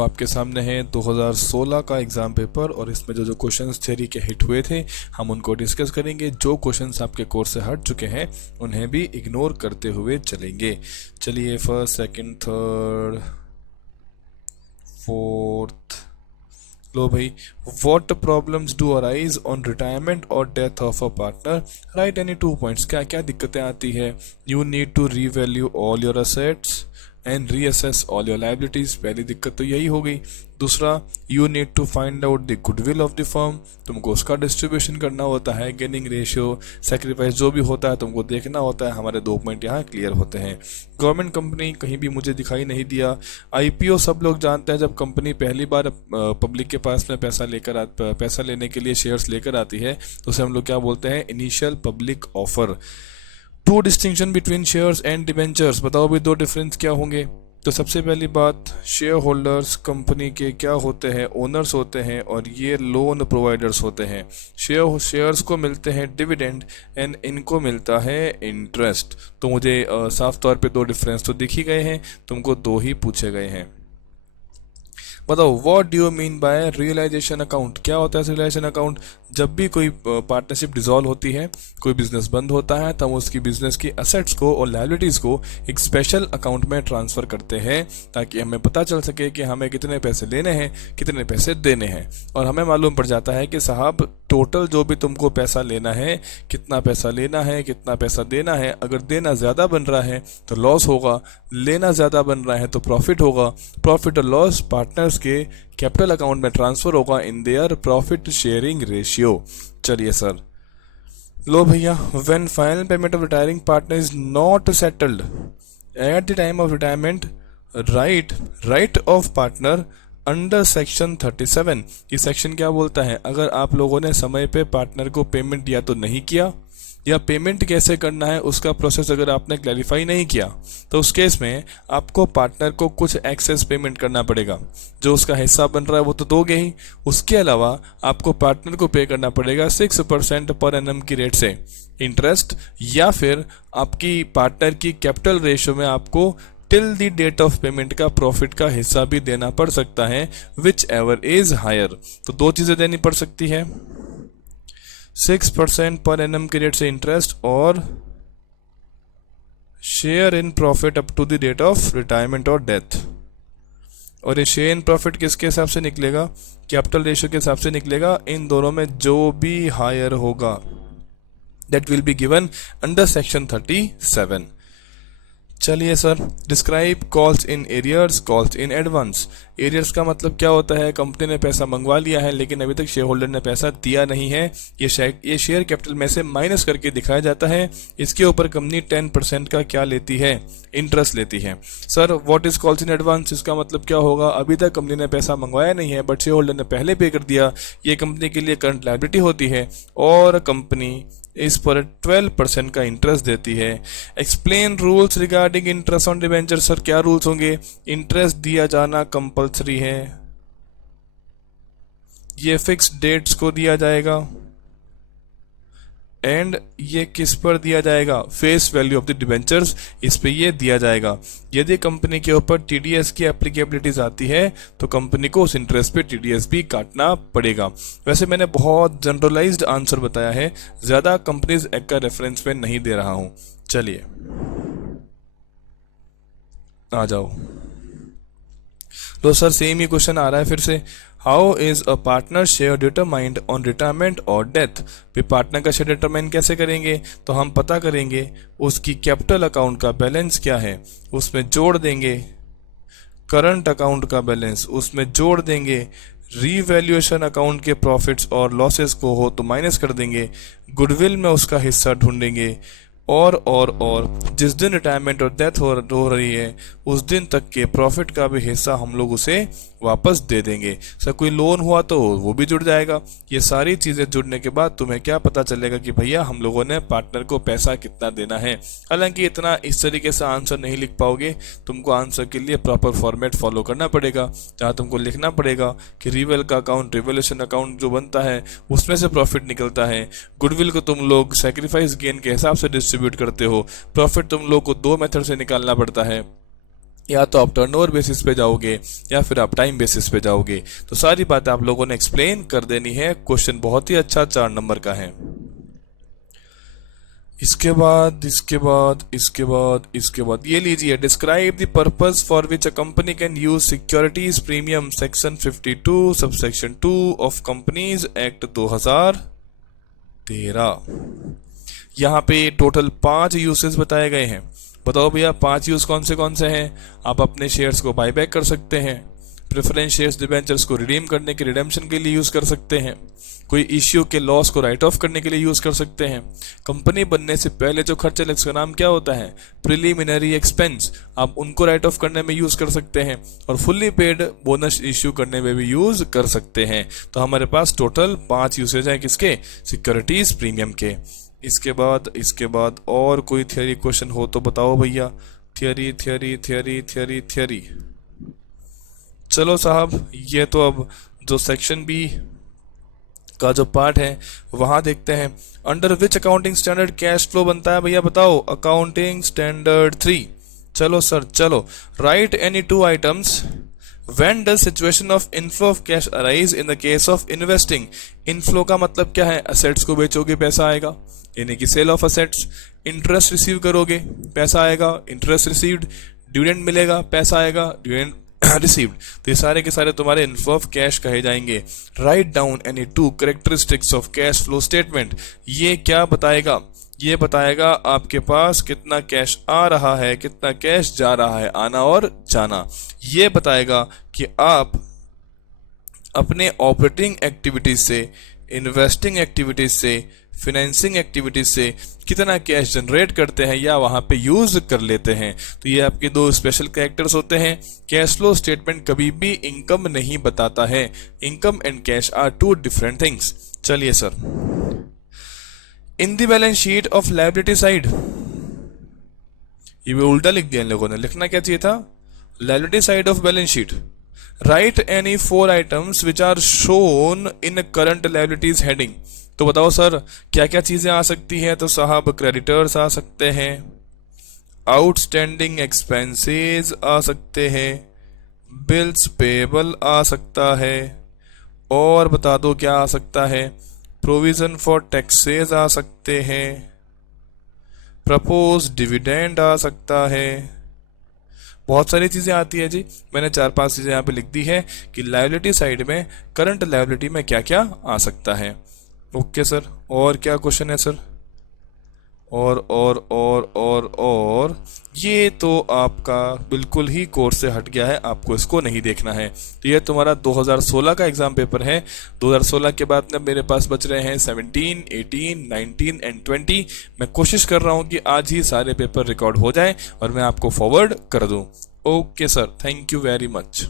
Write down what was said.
आपके सामने है 2016 का एग्ज़ाम पेपर और इसमें जो जो क्वेश्चंस थ्योरी के हिट हुए थे हम उनको डिस्कस करेंगे। जो क्वेश्चंस आपके कोर्स से हट चुके हैं उन्हें भी इग्नोर करते हुए चलेंगे। चलिए, फर्स्ट, सेकंड, थर्ड, फोर्थ। लो भाई, what problems do arise on retirement और death of a partner, right any 2 points. क्या क्या दिक्कतें आती है? You need to revalue all your assets and reassess all your liabilities. पहली दिक्कत तो यही हो गई। दूसरा, you need to find out the goodwill of the firm. तुमको उसका डिस्ट्रीब्यूशन करना होता है, गेनिंग रेशियो, सेक्रीफाइस जो भी होता है तुमको देखना होता है। हमारे 2 पॉइंट यहाँ क्लियर होते हैं। गवर्नमेंट कंपनी कहीं भी मुझे दिखाई नहीं दिया। आईपीओ सब लोग जानते हैं, जब कंपनी पहली बार पब्लिक के पास में पैसा लेने के लिए शेयर्स लेकर आती है तो उसे हम लोग क्या बोलते हैं? Initial public offer. Two distinction between shares and debentures. बताओ भी 2 डिफरेंस क्या होंगे? तो सबसे पहली बात, शेयर होल्डर्स कंपनी के क्या होते हैं? ओनर्स होते हैं और ये लोन प्रोवाइडर्स होते हैं। शेयर्स को मिलते हैं डिविडेंड एंड इनको मिलता है इंटरेस्ट। तो मुझे साफ तौर पे 2 डिफरेंस तो दिख ही गए हैं, तुमको 2 ही पूछे गए हैं। बताओ, what do you mean by realisation account? क्या होता है रियलाइजेशन अकाउंट? जब भी कोई पार्टनरशिप डिसॉल्व होती है, कोई बिजनेस बंद होता है, तब उसकी बिजनेस की असेट्स को और लायबिलिटीज को एक स्पेशल अकाउंट में ट्रांसफर करते हैं ताकि हमें पता चल सके कि हमें कितने पैसे लेने हैं, कितने पैसे देने हैं। और हमें मालूम पड़ जाता है कि साहब टोटल जो भी तुमको पैसा लेना है, कितना पैसा लेना है, कितना पैसा देना है। अगर देना ज़्यादा बन रहा है तो लॉस होगा, लेना ज़्यादा बन रहा है तो प्रॉफिट होगा। प्रॉफिट और लॉस पार्टनर्स के कैपिटल अकाउंट में ट्रांसफर होगा in their profit sharing ratio. चलिए सर, लो भैया, when final payment of retiring partner is not settled at the time of retirement, right of partner under section 37। ये section क्या बोलता है? अगर आप लोगों ने समय पे पार्टनर को पेमेंट या तो नहीं किया या पेमेंट कैसे करना है उसका प्रोसेस अगर आपने क्लैरिफाई नहीं किया तो उस केस में आपको पार्टनर को कुछ एक्सेस पेमेंट करना पड़ेगा। जो उसका हिस्सा बन रहा है वो तो दोगे ही, उसके अलावा आपको पार्टनर को पे करना पड़ेगा 6% पर एनम की रेट से इंटरेस्ट, या फिर आपकी पार्टनर की कैपिटल रेशियो में आपको till the date of payment का प्रॉफिट का हिस्सा भी देना पड़ सकता है, विच एवर इज हायर। तो 2 चीजें देनी पड़ सकती है, 6% पर एनम के रेट से इंटरेस्ट और share in profit up to the date of retirement और डेथ। और ये शेयर इन प्रॉफिट किसके हिसाब से निकलेगा? कैपिटल रेशियो के हिसाब से निकलेगा। इन दोनों में जो भी हायर होगा that will be given under section 37। चलिए sir, describe calls in arrears, calls in advance. Arrears का मतलब क्या होता है? कंपनी ने पैसा मंगवा लिया है लेकिन अभी तक शेयर होल्डर ने पैसा दिया नहीं है। ये शेयर कैपिटल में से माइनस करके दिखाया जाता है। इसके ऊपर कंपनी 10% का क्या लेती है? इंटरेस्ट लेती है। Sir, what is calls in advance? इसका मतलब क्या होगा? अभी तक कंपनी ने पैसा मंगवाया नहीं है बट शेयर होल्डर ने पहले पे कर दिया। ये कंपनी के लिए करंट लायबिलिटी होती है और कंपनी इस पर 12% का इंटरेस्ट देती है। Explain rules regarding interest on debenture. Sir, क्या रूल्स होंगे? इंटरेस्ट दिया जाना कंपलसरी है, ये फिक्स डेट्स को दिया जाएगा एंड ये किस पर दिया जाएगा? Face value of the debentures, इस पे ये दिया जाएगा। यदि कंपनी के ऊपर टीडीएस की एप्लीकेबिलिटीज आती है तो कंपनी को उस इंटरेस्ट पे टीडीएस भी काटना पड़ेगा। वैसे मैंने बहुत जनरलाइज्ड आंसर बताया है, ज्यादा कंपनीज एक्ट का रेफरेंस में नहीं दे रहा हूं। चलिए आ जाओ। तो सर सेम ही क्वेश्चन आ रहा है फिर से। How is a partner share determined on retirement और डेथ? भी पार्टनर का शेयर डिटरमाइन कैसे करेंगे? तो हम पता करेंगे उसकी कैपिटल अकाउंट का बैलेंस क्या है, उसमें जोड़ देंगे करंट अकाउंट का बैलेंस, उसमें जोड़ देंगे रीवैल्यूएशन अकाउंट के प्रॉफिट्स और लॉसेस को हो तो माइनस कर देंगे, गुडविल में उसका हिस्सा ढूंढेंगे और जिस दिन रिटायरमेंट और डेथ हो रही है उस दिन तक के प्रॉफिट का भी हिस्सा हम लोग उसे वापस दे देंगे। सर, कोई लोन हुआ तो वो भी जुड़ जाएगा। ये सारी चीजें जुड़ने के बाद तुम्हें क्या पता चलेगा कि भैया हम लोगों ने पार्टनर को पैसा कितना देना है। हालांकि इतना इस तरीके से आंसर नहीं लिख पाओगे, तुमको आंसर के लिए प्रॉपर फॉर्मेट फॉलो करना पड़ेगा, जहाँ तुमको लिखना पड़ेगा कि रिवेल का अकाउंट, रिवेल्यूशन अकाउंट जो बनता है उसमें से प्रॉफिट निकलता है, गुडविल को तुम लोग सैक्रिफाइस गेन के हिसाब से डिस्ट्रीब्यूट करते हो, प्रॉफिट तुम लोग को 2 मेथड से निकालना पड़ता है, या तो आप टर्नओवर बेसिस पे जाओगे या फिर आप टाइम बेसिस पे जाओगे। तो सारी बातें आप लोगों ने एक्सप्लेन कर देनी है। क्वेश्चन बहुत ही अच्छा 4 नंबर का है। इसके बाद ये लीजिए, describe the purpose for which a company can use securities premium, section 52 subsection 2 of companies act 2013। यहाँ पे टोटल 5 यूसेस बताए गए हैं। बताओ भैया 5 यूज कौन से हैं। आप अपने शेयर्स को बायबैक कर सकते हैं, प्रेफरेंस शेयर्स डिबेंचर्स को रिडीम करने के रिडेम्पशन के लिए यूज कर सकते हैं, कोई इश्यू के लॉस को राइट ऑफ करने के लिए यूज कर सकते हैं। कंपनी बनने से पहले जो खर्चे लगे उसका नाम क्या होता है, प्रिलिमिनरी एक्सपेंस, आप उनको राइट ऑफ करने में यूज कर सकते हैं, और फुल्ली पेड बोनस इश्यू करने में भी यूज कर सकते हैं। तो हमारे पास टोटल 5 यूसेज हैं किसके, सिक्योरिटीज प्रीमियम के। इसके बाद और कोई थियरी क्वेश्चन हो तो बताओ भैया। थियरी। चलो साहब, ये तो अब जो सेक्शन बी का जो पार्ट है वहां देखते हैं। Under which accounting standard cash flow बनता है भैया, बताओ। Accounting standard 3। चलो सर चलो, right any 2 items When does situation of inflow of cash arise in the case of investing? Inflow का मतलब क्या है, assets को बेचोगे पैसा आएगा, यानी कि sale of assets. Interest receive करोगे पैसा आएगा, इंटरेस्ट रिसीव्ड। डिविडेंड मिलेगा पैसा आएगा, डिविडेंड रिसीव्ड। तो ये सारे के सारे तुम्हारे इनफ्लो ऑफ कैश कहे जाएंगे। Write down any 2 characteristics of cash flow statement. ये क्या बताएगा, ये बताएगा आपके पास कितना कैश आ रहा है, कितना कैश जा रहा है, आना और जाना। ये बताएगा कि आप अपने ऑपरेटिंग एक्टिविटीज से, इन्वेस्टिंग एक्टिविटीज से, फाइनेंसिंग एक्टिविटीज से कितना कैश जनरेट करते हैं या वहां पे यूज कर लेते हैं। तो ये आपके 2 स्पेशल कैरेक्टर्स होते हैं। कैश फ्लो स्टेटमेंट कभी भी इनकम नहीं बताता है। Income and cash are 2 different things. चलिए sir, in the balance sheet of liability side, ये भी उल्टा लिख दिया इन लोगों ने। लिखना क्या चाहिए था, liability side of balance sheet. Write any 4 items which are shown in current liabilities heading. तो बताओ सर क्या क्या चीजें आ सकती हैं। तो साहब क्रेडिटर्स आ सकते हैं, आउटस्टैंडिंग एक्सपेंसेस आ सकते हैं, बिल्स पेबल आ सकता है, और बता दो क्या आ सकता है, प्रोविजन फॉर टैक्सेस आ सकते हैं, प्रपोज डिविडेंड आ सकता है। बहुत सारी चीजें आती है जी। मैंने 4-5 चीजें यहाँ पे लिख दी है कि लायबिलिटी साइड में, करंट लायबिलिटी में क्या क्या आ सकता है। ओके सर, और क्या क्वेश्चन है सर। और ये तो आपका बिल्कुल ही कोर्स से हट गया है, आपको इसको नहीं देखना है। तो ये तुम्हारा 2016 का एग्जाम पेपर है। 2016 के बाद में मेरे पास बच रहे हैं 17, 18, 19 एंड 20। मैं कोशिश कर रहा हूं कि आज ही सारे पेपर रिकॉर्ड हो जाएं और मैं आपको फॉरवर्ड कर दूं। Okay sir, thank you very much.